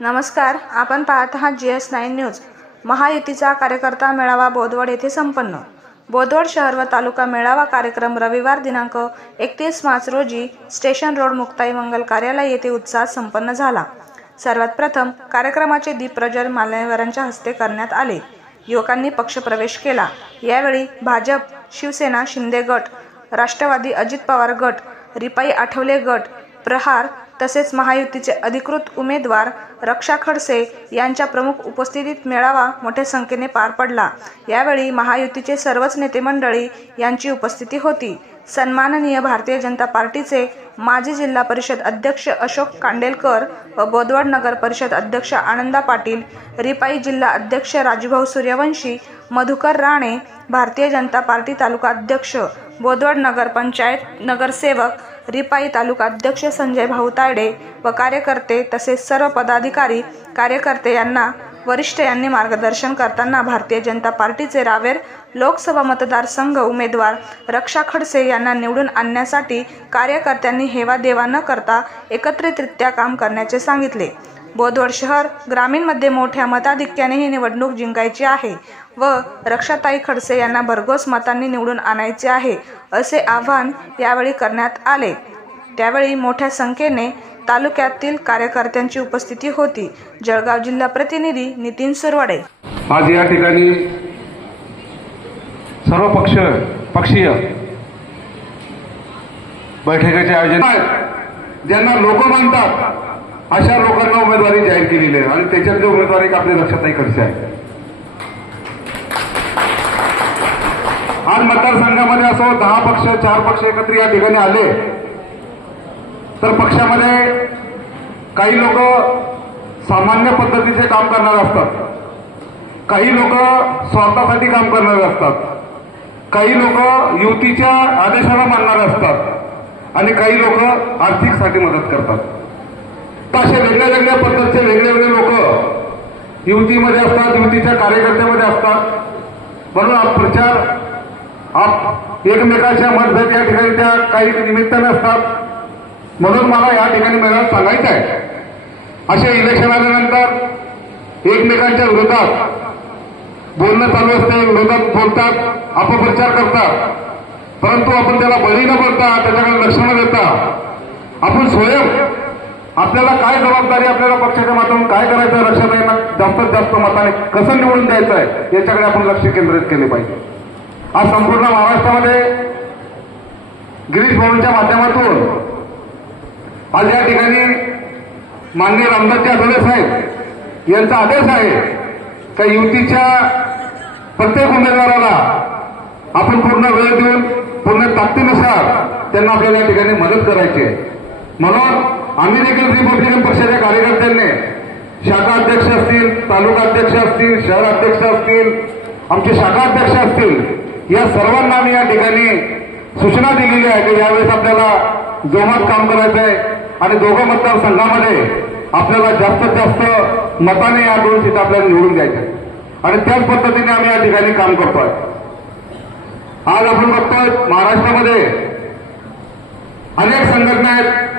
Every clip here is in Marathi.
नमस्कार आपण पाहत आहात जी एस नाईन न्यूज. महायुतीचा कार्यकर्ता मेळावा बोदवड येथे संपन्न. बोदवड शहर व तालुका मेळावा कार्यक्रम रविवार दिनांक एकतीस मार्च रोजी स्टेशन रोड मुक्ताई मंगल कार्यालय येथे उत्साहात संपन्न झाला. सर्वात प्रथम कार्यक्रमाचे दीप प्रज्वलन मान्यवरांच्या हस्ते करण्यात आले. युवकांनी पक्षप्रवेश केला. यावेळी भाजप शिवसेना शिंदे गट राष्ट्रवादी अजित पवार गट रिपाई आठवले गट प्रहार तसेच महायुतीचे अधिकृत उमेदवार रक्षा खडसे यांच्या प्रमुख उपस्थितीत मेळावा मोठ्या संख्येने पार पडला. यावेळी महायुतीचे सर्वच नेते मंडळी यांची उपस्थिती होती. सन्माननीय भारतीय जनता पार्टीचे माजी जिल्हा परिषद अध्यक्ष अशोक कांडेलकर व बोदवड नगर परिषद अध्यक्ष आनंदा पाटील रिपाई जिल्हा अध्यक्ष राजूभाऊ सूर्यवंशी मधुकर राणे भारतीय जनता पार्टी तालुका अध्यक्ष बोदवड नगर पंचायत नगरसेवक रिपाई तालुका अध्यक्ष संजय भाऊ तायडे व कार्यकर्ते तसेच सर्व पदाधिकारी कार्यकर्ते यांना वरिष्ठ यांनी मार्गदर्शन करताना भारतीय जनता पार्टीचे रावेर लोकसभा मतदारसंघ उमेदवार रक्षा खडसे यांना निवडून आणण्यासाठी कार्यकर्त्यांनी हेवा देवा न करता एकत्रितरित्या काम करण्याचे सांगितले. बोदवड शहर ग्रामीणमध्ये मोठ्या मताधिक्याने ही निवडणूक जिंकायची आहे व रक्षाताई खडसे यांना भरघोस मतांनी निवडून आणायचे आहे असे आवाहन यावेळी करण्यात आले. त्यावेळी मोठ्या संख्येने तालुक्यातील कार्यकर्त्यांची उपस्थिती होती. जळगाव जिल्हा प्रतिनिधी नितीन सुरवडे. आज या ठिकाणी सर्व पक्ष पक्षीय बैठकीचे आयोजन ज्यांना लोक मानतात अशा लोकांना उमेदवारी जाहीर केलेली आहे आणि त्याच्यातले उमेदवारी एक आपली लक्षातही खर्च आहे. आज मतदारसंघामध्ये असो दहा पक्ष चार पक्ष एकत्र या ठिकाणी आले तर पक्षामध्ये काही लोक सामान्य पद्धतीचे काम करणारे असतात. काही लोक स्वार्थासाठी काम करणारे असतात. काही लोक युतीच्या आदेशाला मानणारे असतात. आणि काही लोक आर्थिकसाठी मदत करतात. तर असे वेगळ्या वेगळ्या पद्धतीचे वेगळे वेगळे लोक युतीमध्ये असतात युतीच्या कार्यकर्त्यामध्ये असतात. म्हणून हा प्रचार आप एकमेकांच्या मतभेद या ठिकाणी त्या काही निमित्ताने असतात. म्हणून मला या ठिकाणी मेळाव्यात सांगायचं आहे असे इलेक्शन आल्यानंतर एकमेकांच्या विरोधात बोलणं चालू असते विरोधात बोलतात अपप्रचार करतात. परंतु आपण त्याला बळी न पडता त्याच्याकडे लक्ष न देता आपण स्वयं आपल्याला काय जबाबदारी आपल्याला पक्षाच्या माध्यमातून काय करायचं लक्षात येणार जास्तीत जास्त मताने कसं निवडून द्यायचं आहे याच्याकडे आपण लक्ष केंद्रित केले पाहिजे. आज संपूर्ण महाराष्ट्रामध्ये गिरीश भवनच्या माध्यमातून आज या ठिकाणी माननीय रामदासजी आठवले साहेब यांचा आदेश आहे का युतीच्या प्रत्येक उमेदवाराला आपण पूर्ण वेळ देऊन पूर्ण ताकदीनुसार त्यांना आपल्याला या ठिकाणी मदत करायची आहे. म्हणून आम्ही देखील रिपब्लिकन पक्षाच्या कार्यकर्त्यांनी शाखा अध्यक्ष असतील तालुका अध्यक्ष असतील शहर अध्यक्ष असतील आमचे शाखा अध्यक्ष असतील या सर्वांना आम्ही या ठिकाणी सूचना दिलेली आहे की यावेळेस आपल्याला जोमात काम करायचं आहे आणि दोघं मतदारसंघामध्ये आपल्याला जास्तीत जास्त मताने या दोन सीट आपल्याला निवडून द्यायच्या आणि त्याच पद्धतीने आम्ही या ठिकाणी काम करतोय. आज आपण बघतोय महाराष्ट्रामध्ये अनेक संघटना आहेत.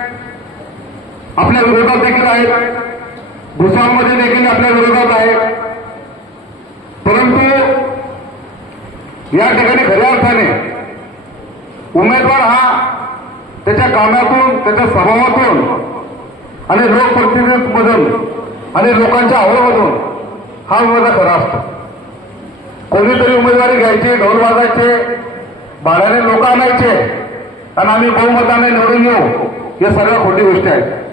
आपल्या विरोधात देखील आहेत. भुसावळमध्ये देखील आपल्या विरोधात आहेत. परंतु या ठिकाणी खऱ्या अर्थाने उमेदवार हा त्याच्या कामातून त्याच्या स्वभावातून आणि लोकप्रतिनिधीमधून आणि लोकांच्या आवडमधून हा उमेदवार खरा असतो. कोणीतरी उमेदवारी घ्यायची ढोल वाजायचे भाड्याने लोक आणायचे आणि आम्ही बहुमताने निवडून येऊ या सर्व खोटी गोष्टी आहेत.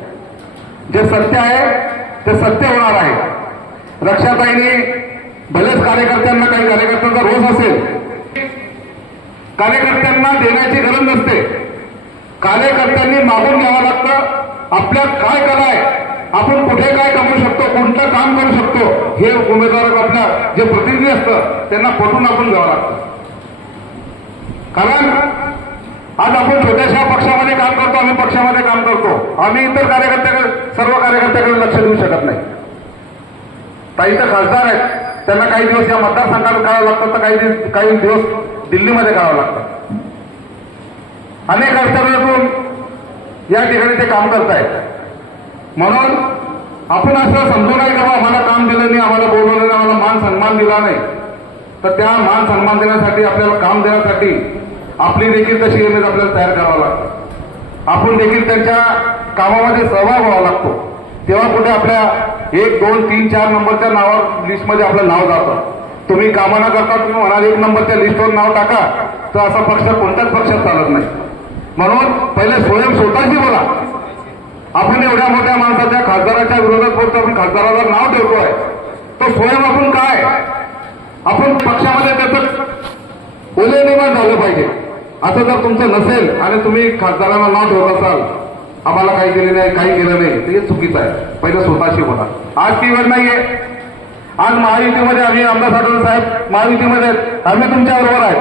जे सत्य आहे ते सत्य होणार आहे. रक्षाताईने भलेच कार्यकर्त्यांना काही कार्यकर्त्यांचा रोष असेल कार्यकर्त्यांना देण्याची गरज नसते. कार्यकर्त्यांनी मागून घ्यावं लागतं आपल्यात काय कराय आहे आपण कुठे काय कमवू शकतो कोणतं काम करू शकतो हे उमेदवार आपल्या जे प्रतिनिधी असतं त्यांना पटून आपण घ्यावं लागतं. कारण आज आपण छोट्याशा पक्षामध्ये काम करतो आम्ही पक्षामध्ये काम करतो. आम्ही इतर कार्यकर्त्याकडे सर्व कार्यकर्त्याकडे लक्ष देऊ शकत नाही. काही तर खासदार आहेत. त्यांना काही दिवस या मतदारसंघात करावं लागतं तर काही दिवस काही दिवस दिल्लीमध्ये करावं लागतं. अनेक अडचणीतून या ठिकाणी ते काम करतायत. म्हणून आपण असं समजू नाही का आम्हाला काम दिलं नाही आम्हाला बोलवलं नाही आम्हाला मान सन्मान दिला नाही. तर त्या मान सन्मान देण्यासाठी आपल्याला काम देण्यासाठी आपली देखील तशी इमेज आपल्याला तयार करावं लागतं. आपण देखील त्यांच्या कामामध्ये सहभाग व्हावा लागतो. तेव्हा कुठे आपल्या एक दोन तीन चार नंबरच्या नावावर लिस्टमध्ये आपलं नाव जातं. तुम्ही कामं न करता तुम्ही म्हणाल एक नंबरच्या लिस्टवर नाव टाका. तर असा पक्ष कोणत्याच पक्षात चालत नाही. म्हणून पहिले स्वयं स्वतःशी बोला. आपण एवढ्या मोठ्या माणसाच्या खासदाराच्या विरोधात बोलतो आपण खासदाराला नाव ठेवतोय. तो स्वयं आपण काय? आपण पक्षामध्ये त्याचं ओले निर्माण झालं पाहिजे. असं जर तुमचं नसेल आणि तुम्ही खासदारांना नाव ठेवत असाल आम्हाला काही केले नाही काही केलं नाही तर हे चुकीचं आहे. पहिलं स्वतःशी बोला. आज ती वेळ नाहीये. आज महायुतीमध्ये आम्ही आमदार साठवण साहेब महायुतीमध्ये आहेत. आम्ही तुमच्या बरोबर आहे.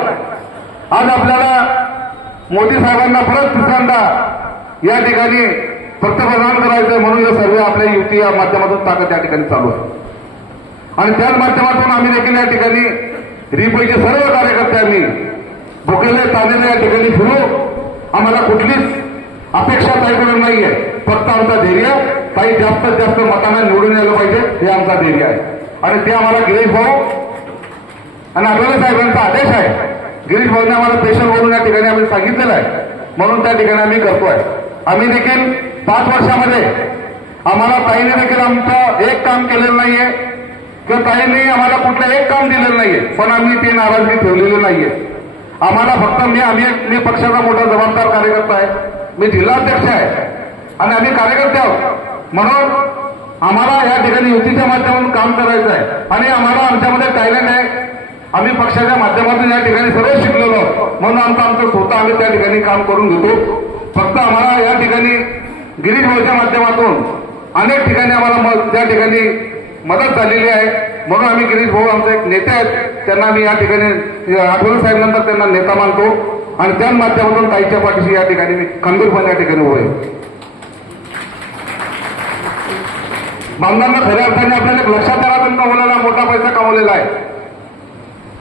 आज आपल्याला मोदी साहेबांना परत तिसऱ्यांदा या ठिकाणी पंतप्रधान करायचं म्हणून हे सर्व आपल्या युती या माध्यमातून ताकद या ठिकाणी चालू आहे. आणि त्याच माध्यमातून आम्ही देखील या ठिकाणी रिपैचे सर्व कार्यकर्ते आम्ही भुकेले तानेले या ठिकाणी फिरू. आम्हाला कुठलीच अपेक्षा ताईकडून आहे फक्त आमचा धैर्य काही जास्तीत जास्त मतांना निवडून यायला पाहिजे. हे आमचा धैर्य आहे. आणि ते आम्हाला गिरीश भाऊ आणि आठवले साहेबांचा आदेश आहे. गिरीश भाऊने आम्हाला स्पेशल बोलून या ठिकाणी आम्ही सांगितलेलं आहे. म्हणून त्या ठिकाणी आम्ही करतोय. आम्ही देखील पाच वर्षामध्ये आम्हाला ताईने देखील आमचं एक काम केलेलं नाहीये. किंवा ताईने आम्हाला कुठलं एक काम दिलेलं नाहीये. पण आम्ही ती नाराजगी ठेवलेली नाहीये. आम्हाला फक्त मी आम्ही मी पक्षाचा मोठा जबाबदार कार्यकर्ता आहे. मी जिल्हाध्यक्ष आहे. आणि आम्ही कार्यकर्ते आहोत. म्हणून आम्हाला या ठिकाणी युतीच्या माध्यमातून काम करायचं आहे. आणि आम्हाला आमच्यामध्ये टॅलेंट आहे. आम्ही पक्षाच्या माध्यमातून या ठिकाणी सर्व शिकलेलो आहोत. म्हणून आमचं आमचं स्वतः आम्ही त्या ठिकाणी काम करून घेतो. फक्त आम्हाला या ठिकाणी गिरीश भाऊच्या माध्यमातून अनेक ठिकाणी आम्हाला त्या ठिकाणी मदत झालेली आहे. म्हणून आम्ही गिरीश भाऊ आमचे एक नेते आहेत. त्यांना मी या ठिकाणी आठवले साहेब नंतर त्यांना नेता मानतो. आणि त्या माध्यमातून ताईच्या पाठीशी या ठिकाणी मी खंबीरपणे या ठिकाणी उभे आहे. बांधवांना खऱ्या अर्थाने आपल्याला लक्षात घरातून कमवलेला मोठा पैसा कमवलेला आहे.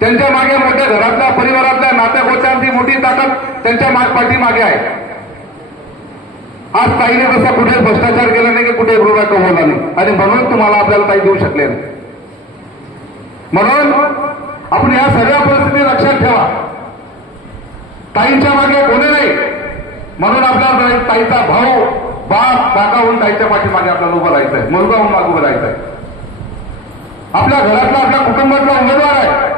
त्यांच्या मागे मोठ्या घरातल्या परिवारातल्या नात्यागोत्यांची मोठी ताकद त्यांच्या माग पाठीमागे आहे. आज ताईने तसा कुठे भ्रष्टाचार केला नाही की कुठे एक रुपया कमवला नाही. आणि म्हणून तुम्हाला आपल्याला ताई देऊ शकले नाही. म्हणून आपण या सगळ्या परिस्थिती लक्षात ठेवा. ताईंच्या मागे कोणी नाही. म्हणून आपल्याला ताईचा भाऊ बाप काका होऊन ताईच्या पाठीमागे आपल्याला उभं राहायचंय. आहे मुलगा होऊन मागे उभं राहायचंय. आपल्या घरातला आपल्या कुटुंबातला उमेदवार आहे.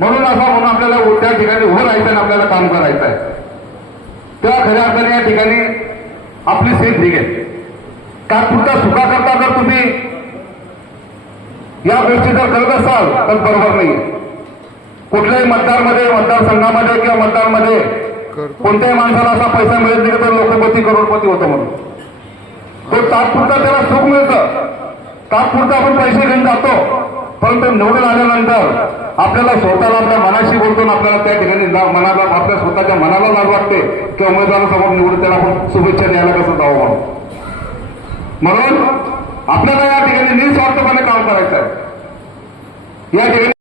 म्हणून असा म्हणून आपल्याला त्या ठिकाणी उभं राहायचं आणि आपल्याला काम करायचं आहे तेव्हा खऱ्या अर्थाने या ठिकाणी आपली सीट निघेल तात्पुरता सुखा करता जर तुम्ही या गोष्टी जर करत असाल तर बरोबर नाही कुठल्याही मतदारमध्ये मतदारसंघामध्ये किंवा मतदारमध्ये कोणत्याही माणसाला असा पैसा मिळत नाही की तो लोकपती करोडपती होतो म्हणून. तो तात्पुरता त्याला सुख मिळतं. तात्पुरता आपण पैसे घेऊन जातो. परंतु निवडून आल्यानंतर आपल्याला स्वतःला आपल्या मनाशी बोलतो आणि आपल्याला त्या ठिकाणी ना- मनाला आपल्या स्वतःच्या मनाला लाज वाटते की उमेदवारासमोर निवडून त्याला आपण शुभेच्छा द्यायला कसं जावं म्हणून. म्हणून आपल्याला या ठिकाणी निस्वार्थपणे काम करायचं आहे. या ठिकाणी